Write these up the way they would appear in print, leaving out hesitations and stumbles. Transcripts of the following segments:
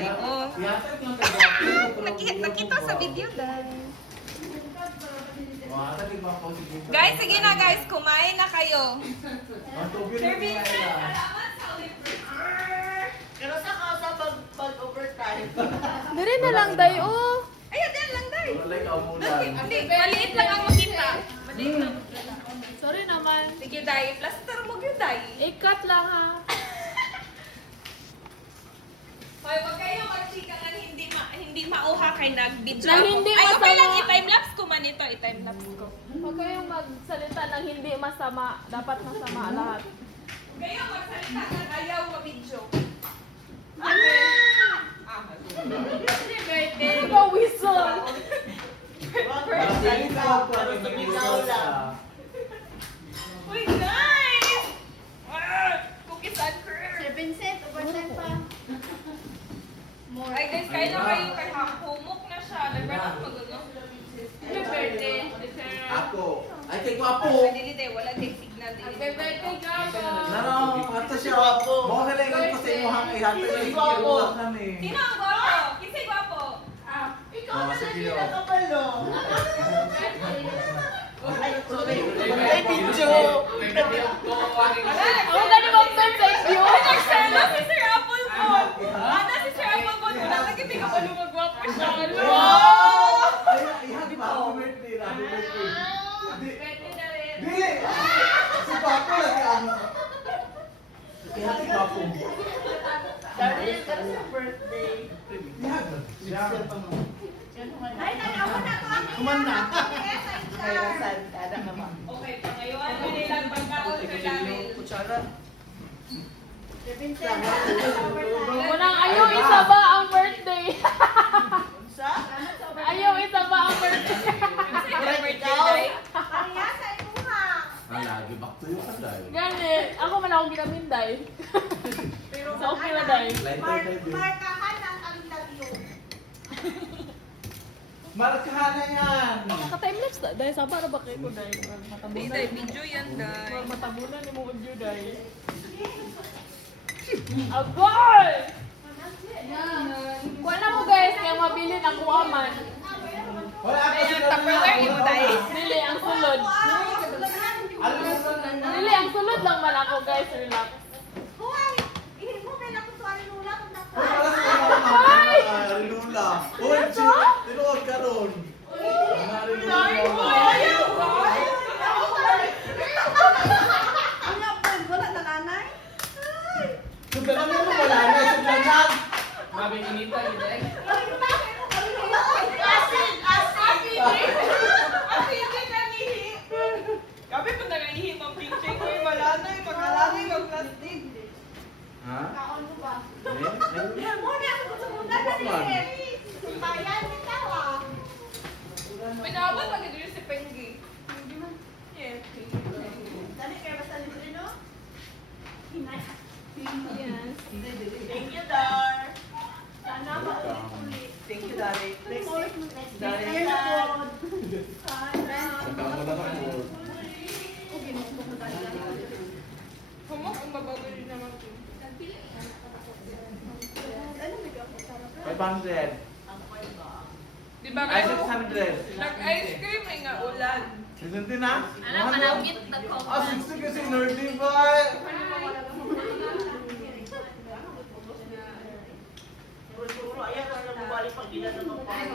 Day, oh. Nakita sa video, Day. Guys, sige na guys, kumain na kayo. Sir Vincent, alamat sa Pero sa kausa pag-overtime. Dire na lang, Day, oh. Ayun, yan lang, Day. Hindi, maliit lang ang makita. Maliit lang. Sorry naman. Sige, Day. Plaster mo yun, Day. I-cut lang, ha. Hoy, wag kayo magchika nga hindi mauha kay nag-video Na hindi Ay, okay masama. lang, i-timelapse ko man ito. I-timelapse ko. Huwag kayong magsalita ng hindi masama. Dapat masama lahat. Huwag kayo magsalita ng ayaw ma-video. Ikaw, whistle. Uy, guys! Cookies and cream. Sir Vincent, overtime pa. Ay, guys, kain na kayo kay humok na siya. Nagbanak mag-ano. Happy birthday. Ako. Ay, kay Gwapo. Ay, dili, Day. Wala day signal. Happy Dili. birthday, Gabo. Naro, ato siya Gwapo. Mo galingan ko sa imo hang ihatag na Gwapo. Sino ang gwapo? Kisay gwapo? Ikaw Oh, na sige, lang oh. nakapalo. Ay, sorry. Ay, video. Ako gani mag-sensate view. Nagselo si Sir Apple Phone. Ana si Sir Apple Phone. Wala lagi di ka malumagwapo siya. Ay, ihatag ba? Happy birthday. Happy birthday. Birthday na rin. Dili! Si Gwapo lagi ang... Ihatag Gwapo. Dahil ka sa birthday. Ihatag. Siya. Ay, nanawa na to. Kumanda. Kaya Santa naman. Okay, pangayuan mo nilang pagkaon Sir Daryl. Sir Vincent, overtime. Munang ayaw isa ba ang birthday? Sa? Ayaw isa ba ang birthday? Kasi yung birthday day. Pareha sa imuha. Ah, lagi back to you ka dahil. Gani, ako man akong ginaminday. So okay na, Day. Lighter tayo. Markahan ang I love you. Markahan na yan! Naka-timelapse na. Dahil sama na ba kayo ko, Day? Day, Matabunan. day, video yan, day. Matabunan ni mo audio, Day. Agoy! Kuha na mo, guys. Kaya mabili na kuha man. Wala ako Day, sila yung Tupperware mo, day. Dili, ang sulod. Dili, ang sulod lang man ako, guys. Relax. Huwag! Ihimo kayo lang kung suwari nula kung Uy, nakuha. wala sa mga mga Lula. Uy, tinuod ka ron. Mga Lula. Ano po? Wala na nanay? Sundan mo mo wala na. Sundan na. Asin! Asin! Ang pinche ka nihi. Gabi pa nanganihi ang pinche ko. Malanay, magalanay, mag-plastic. Ha? Kaon mo ba? Eh? Muna ako gusto mo na bayan bitaw ah. Pinabot pag ito yung si Pengi. Yes. Dali kayo basta libre no? Yes. Thank you, Dar. Sana ulit. Thank you, Dari. Next Dari. year na po. Sana. Humok ang babagoy rin naman ko. Ano may gapo sarap? 500. Di ba Ay, kayo? 600. Nag-ice cream eh nga ulan. 70 na? Ano, manawit na ko. Ah, 60 kasi nerdy ba? Puro, ayan ka na bumalik pag ginano ng pala.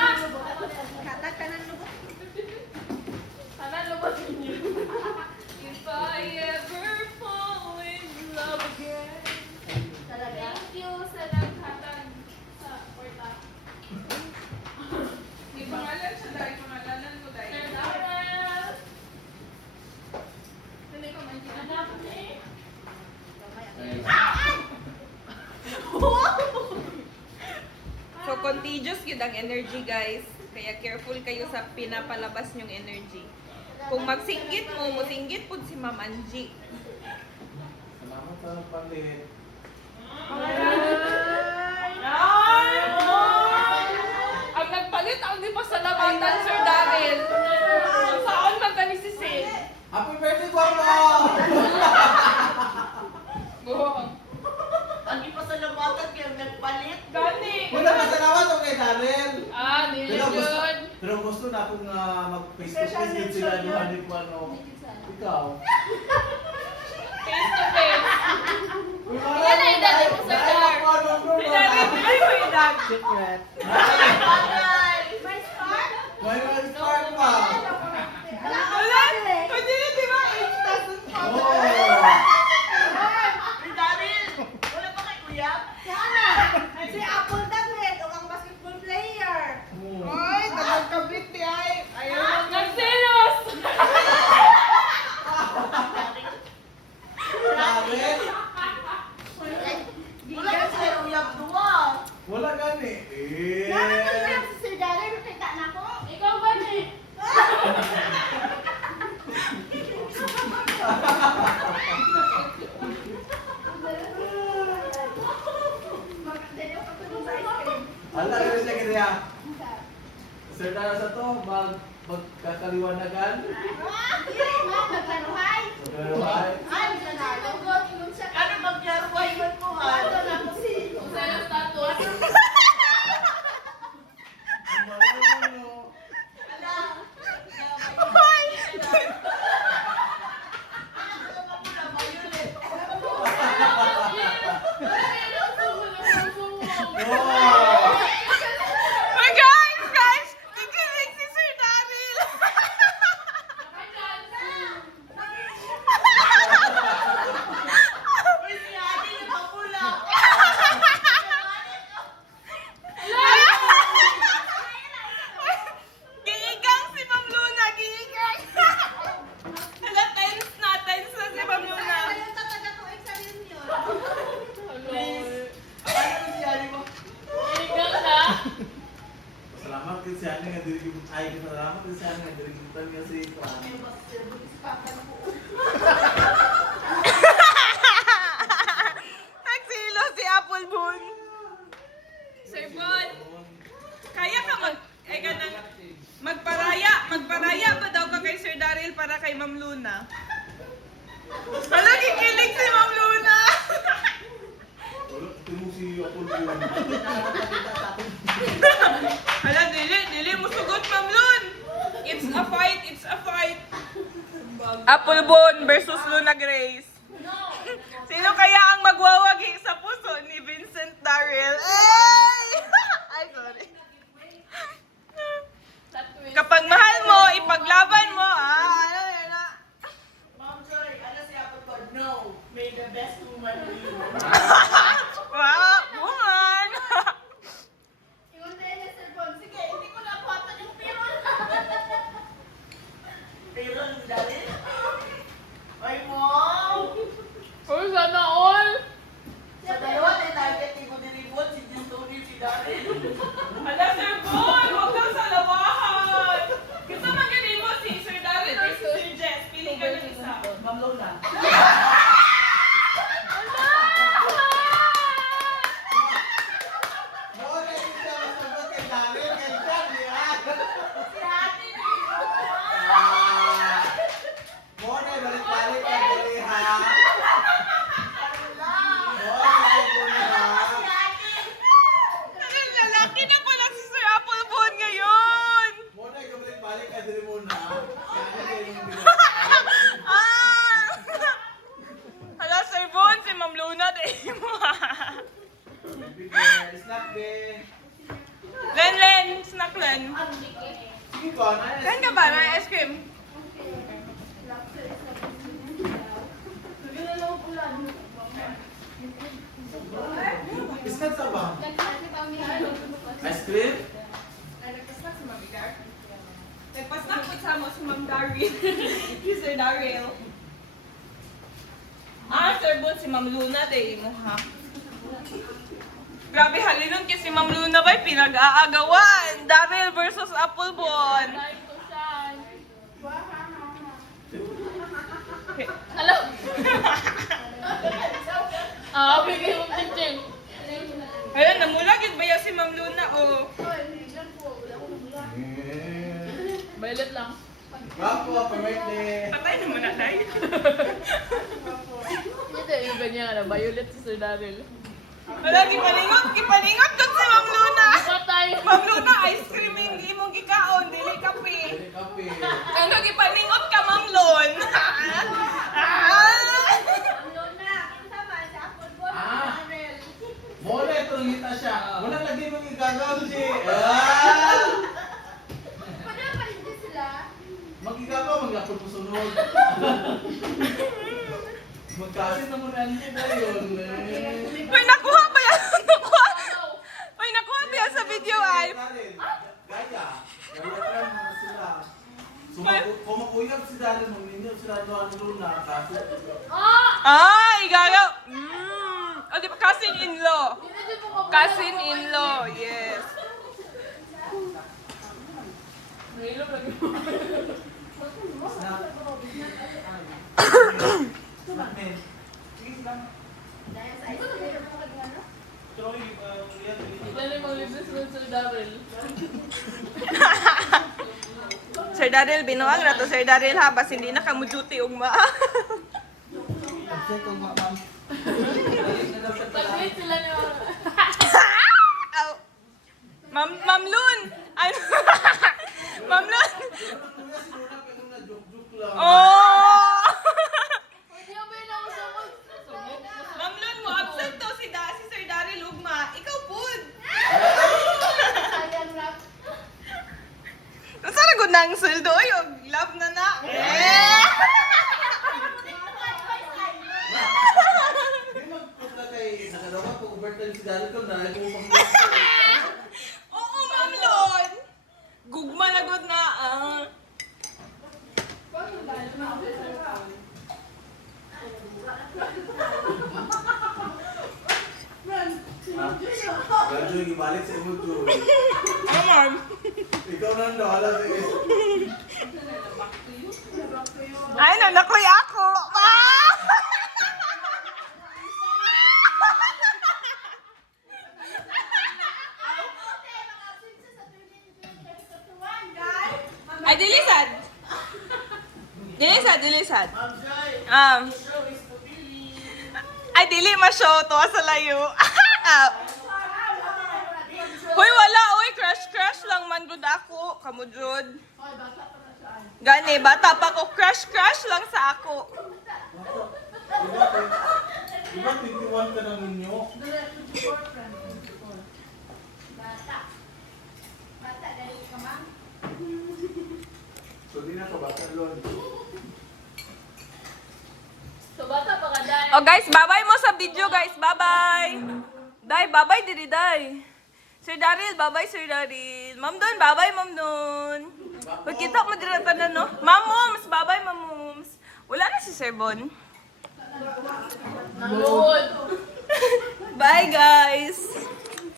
Katag ka ng lubot. Sana lubos ninyo. If I ever fall in love again. Talaga? Thank you sa naghatag sa porta. Di pangalan siya dahil pangalanan mo dahil. Sir Darrell! Dali ko man anak ni. So contagious yun ang energy guys. Kaya careful kayo sa pinapalabas nyong energy. Kung magsinggit mo, musinggit po si Ma'am Angie. Salamat sa nagpalit. Ang nagpalit ang di pa sa labatan, Sir Daryl. Saan man ka ni si Sid? Happy birthday, Guapo! Buhok. Ang ipasalamatan kayo nagpalit. Gani! Wala pa salamat ako kay Darren. Nila yun. Pero gusto na akong mag-Facebook sila doon. Hindi ko ano. Ikaw. Face to face. Ilan na yung dati mo sa car? Pinari, ay, may dag. Secret. May spark? May spark pa. Wala! Pwede na, di ba? Age doesn't Oh. matter. Ay, Daryl! Wala pa kay Kuya? Sana! Si Apple Dagret, o ang basketball player. Ay, nagkabit ni ay. Ayaw. Nagselos! Darren? Wala pa kay Kuya Dua. Wala gani. Naman ko yung si Sir Darren, nakita na ko. Ikaw ba ni? Maganda yung pagtulong sa ice cream. Ala, ganun siya kaya. Sir Dara sa to, magkakaliwanagan. Dili man, maglaruhay. Magkakaluhay. Ay, naglarugot, ingon siya. Ano magyaruay man mo ha? Ano na po si... Selos status. My guys! Nagilig si Sir Daryl! Uy, si Ate nakapula. Giigang si Ma'am Luna! Giigang! Hala, tense na si Ma'am Luna. Ayun, tataga ko sa reunion. Ano si Ate mo? Ikaw na. Salamat kay siya nga diri kita ay salamat kay siya nga diri kita nga si Kwan. Nagsilo si Apple Moon. Sir Bon, kaya ka magparaya ba daw ka kay Sir Daryl para kay Ma'am Luna? Hala, kikilig si Ma'am Luna! Wala timo si Apple Moon. Hala, dili mo sugot, Ma'am Lun! It's a fight! Apple Bon versus Luna Grace. Sino kaya ang magwawagi sa puso ni Vincent Daryl? Ay! Ay, sorry. Kapag mahal mo, ipaglaban mo, ano yun ah. Ma'am Joy, ano si Apple ko? No. May the best woman win. Wow, woman! Ingon din niya, Sir Bon. Sige, hindi ko na buhatan yung piro. Pero ang Daryl? Ay, mom! Uy, sana all. Sa dalawa na target ni Budiribot, si Tony, si Daryl. Hala, Sir Bon! Huwag kang salawahan! Gusto magaling mo si Sir Daryl or si Sir Jess? Pili ka ng isa. Ma'am Lola. Mo na siya masagot kay Darren kay Jan niya. Si Ate Mo na balik-balik ka diri ha. Mo na ha. Ang lalaki na pala si Sir Apple Bon ngayon! Mo na balik-balik ka diri muna. Ah! Hala, Sir Bon, si Ma'am Luna, din mo. Snack day. Len, snack Len. Sige ko, na. Saan ka ba? Na ice cream? Snack sa ba? Ice cream? Nagpa-snack si Ma'am Igar. Nagpa-snack po sa mo si Ma'am Daryl. Si Sir Daryl. Sir Bon, si Ma'am Luna, din mo ha. Grabe, halinon kasi si Ma'am Luna ba'y pinag-aagawan. Daryl versus Apple Bon. Time to shine. Hello? Bigay mo chinchin. Ayun, namulagid ba yan si Ma'am Luna? Oh. Violet lang. Wapo, happy birthday. Patay naman na Hindi, yung ganyan na, violet si Sir Daryl. Wala, gipaningot ko si Ma'am Luna. Patay! Ma'am Luna, ice cream yung imong gikaon, dili kape. Dili kape. Ano, gipaningot ka, Ma'am Lon. Ang Luna, kasama sa Apple Boy. Ah. Arel. Mole, tulita siya. Wala lagi mong igagaw si. Pwede pa rin din sila. Magigagaw, mag-apod mo sunod. Magkasin na muna niya na yun. May nakuha ba yan? May nakuha ba yan sa video ay? Gaya. Gaya na sila. Kumakuyag si Daryl, mag-ninyo sila doon Luna. Kasi, Ay, gagaw. O, di ba, cousin-in-law. Cousin-in-law, yes. Ngayon lang. snack men. Dahil sa ice cream. Dali mga libre si Sir Daryl. Sir Daryl, binuang na to. Sir Daryl, ha? Bas hindi na kamuduty ugma. Kasi kung ma'am. Pag-date sila ni Aw. Ma'am Lun! Ano? Ma'am Lun! Kuya si Luna, pero na-joke-joke lang. Oh! Hindi mo ba yung nausapag? Ma'am Lun mo, absent to si Sir Daryl ugma. Ikaw pud. Sayang lang. Nasara ko nang sweldo. Oy, og love na na. Eh! Hindi magpunta kay nakadawa pag overtime si Daryl ko na nagpupang Oo, Ma'am Lun! Gugma na gud na. Radyo, ibalik sa imo to. Ma'am. Ikaw na nawala sa iyo. Ay, nanakoy ako. Ah! Ay, dilisad. Dilisad. Ma'am Joy, show is to Billy. Ay, dili ma-show to sa layo. Hoy, wala. Uy, crush lang man gud ako. Kamudjod. Gani, bata pa ko. Crush lang sa ako. Diba 21 ka na ninyo? Bata. Bata, dahil ka ma'am. So di na ka bata lon. So bata pa ka dahil. Oh guys, bye-bye mo sa video guys. Bye-bye. Dai, bye-bye diri dai. Sir Daryl, bye-bye Sir Daryl. Ma'am Don, bye-bye Ma'am Don. Pagkita mo diri tanan no. Ma'am Moms, bye-bye Ma'am Moms. Wala na si Sir Bon. Good. Bye guys.